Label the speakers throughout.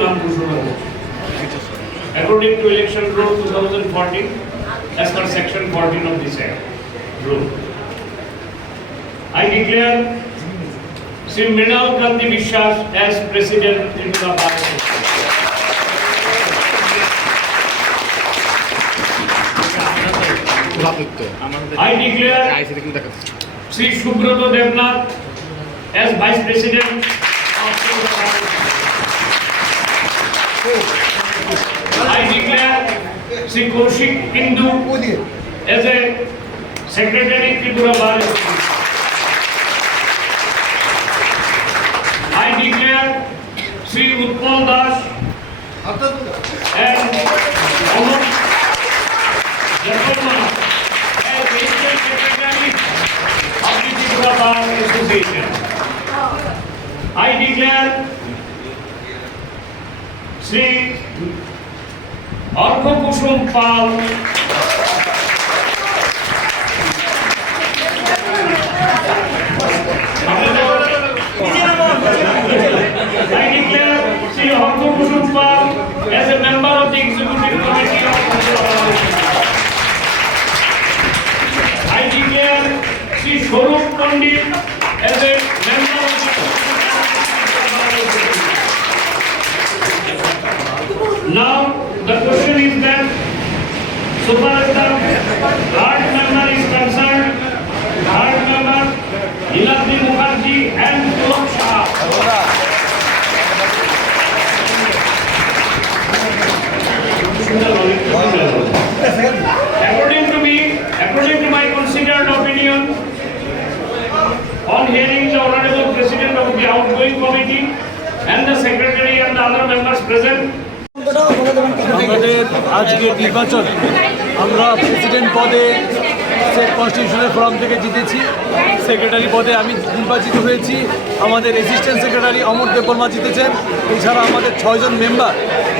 Speaker 1: নাম ঘোষণা করছি According to election rule 2014, as per section 14 of this act, rule, I declare Sri Mrinal Gandhi Vishwas as President into the Bar Association. I declare Sri Subroto Devnath as Vice President of the Bar Association. I declare Sri Kaushik Hindu as a Secretary Tripura Bar Association. I declare Sri Utpal Das and Amar Jafarma as Regional Secretary of the Tripura Bar Association. I declare Arko Kusum Pal as a member of the Executive Committee of I declare Sri Swarup Pandit as a as the third member is concerned, third member, Niladni Mukherjee and Pulak Shah. According to me, according to my considered opinion, on hearing the honorable president of the outgoing committee and the secretary and the other members present,
Speaker 2: আমাদের আজকের নির্বাচন আমরা president পদে state কনস্টিটিউশনের forum থেকে জিতেছি। Secretary পদে আমি নির্বাচিত হয়েছি। আমাদের অ্যাসিস্ট্যান্ট সেক্রেটারি অমর দেববর্মা জিতেছেন। এছাড়া আমাদের ছয়জন মেম্বার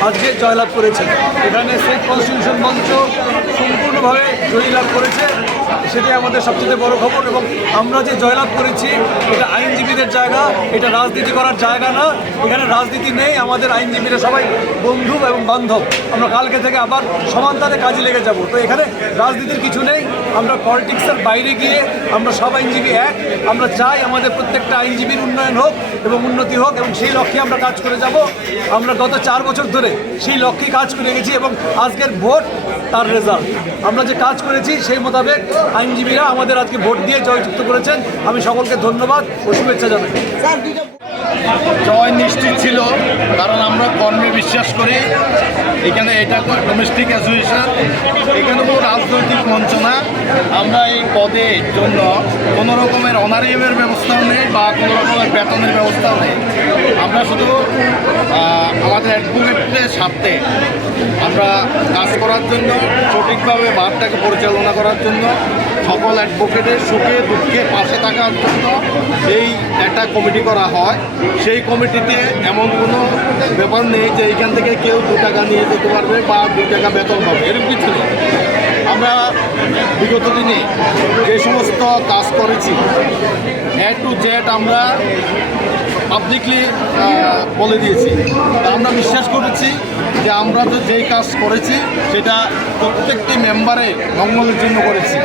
Speaker 2: আজকে জয়লাভ করেছেন। এখানে স্টেট কনস্টিটিউশন মঞ্চ সম্পূর্ণভাবে জয়ী লাভ করেছে। সেটাই আমাদের সবচেয়ে বড় খবর এবং আমরা যে জয়লাভ করেছি, এটা আইনজীবীদের জায়গা, এটা রাজনীতি করার জায়গা না। এখানে রাজনীতি নেই, আমাদের আইনজীবীরা সবাই বন্ধু এবং বান্ধব। আমরা কালকে থেকে আবার সমানতারে কাজে লেগে যাব। তো এখানে রাজনীতির কিছু নেই, আমরা পলিটিক্সের বাইরে গিয়ে আমরা সব আইনজীবী এক। আমরা চাই আমাদের প্রত্যেকটা আইনজীবীর উন্নয়ন হোক এবং উন্নতি হোক এবং সেই লক্ষ্যে আমরা কাজ করে যাব। আমরা গত চার বছর ধরে সেই লক্ষ্যে কাজ করে গেছি এবং আজকের ভোট তার রেজাল্ট আমরা যে কাজ করেছি সেই মোতাবেক আইনজীবীরা আমাদের আজকে ভোট দিয়ে জয়যুক্ত করেছেন। আমি সকলকে ধন্যবাদ ও শুভেচ্ছা জানাই।
Speaker 3: জয় নিশ্চিত ছিল, কারণ আমরা কর্মে বিশ্বাস করি। এখানে এটা ডোমেস্টিক অ্যাসোসিয়েশন এখানে কোনো রাজনৈতিক মঞ্চ না। আমরা এই পদে জন্য কোনো রকমের অনারিয়ামের ব্যবস্থাও নেই বা কোনো রকমের বেতনের ব্যবস্থাও নেই। আমরা শুধু আমাদের অ্যাডভোকেটের স্বার্থে আমরা কাজ করার জন্য, সঠিকভাবে বারটাকে পরিচালনা করার জন্য সকল অ্যাডভোকেটের সুখে দুঃখে পাশে থাকার জন্য এই একটা কমিটি করা হয়। সেই কমিটিতে এমন কোনো ব্যাপার নেই যে এইখান থেকে কেউ দু টাকা নিয়ে যেতে পারবে বা দু টাকা বেতন পাবে। এরকম কিছু নেই। আমরা বিগত দিনে যে সমস্ত কাজ করেছি এ টু জেড আমরা পাবলিকলি বলে দিয়েছি। আমরা বিশ্বাস করেছি যে আমরা তো যেই কাজ করেছি, সেটা প্রত্যেকটি মেম্বারে মঙ্গলের জন্য করেছি।